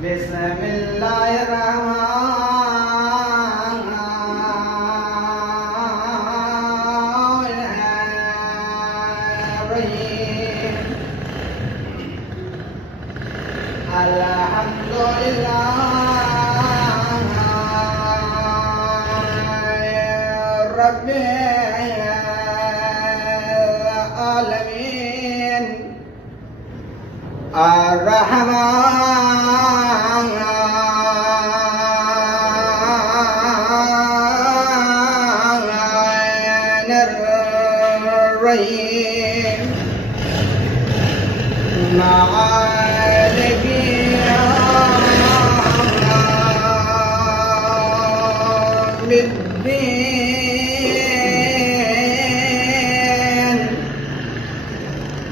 بسم الله الرحمن الرحيم الحمد لله رب العالمين الرحمن الرحيم مالك يوم الدين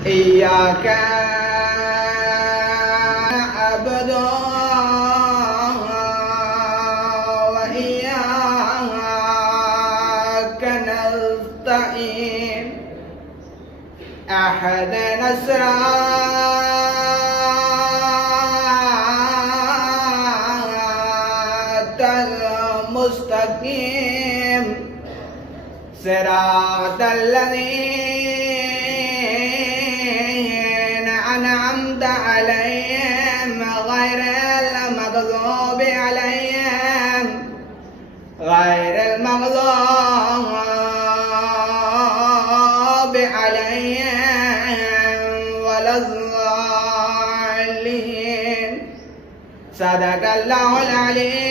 إياك نعبد وإياك نستعين اهدنا الصراط المستقيم صراط الذين أنعمت عليهم غير المغضوب عليهم ولا الضالين صدق الله العلي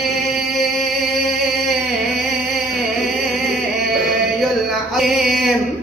العظيم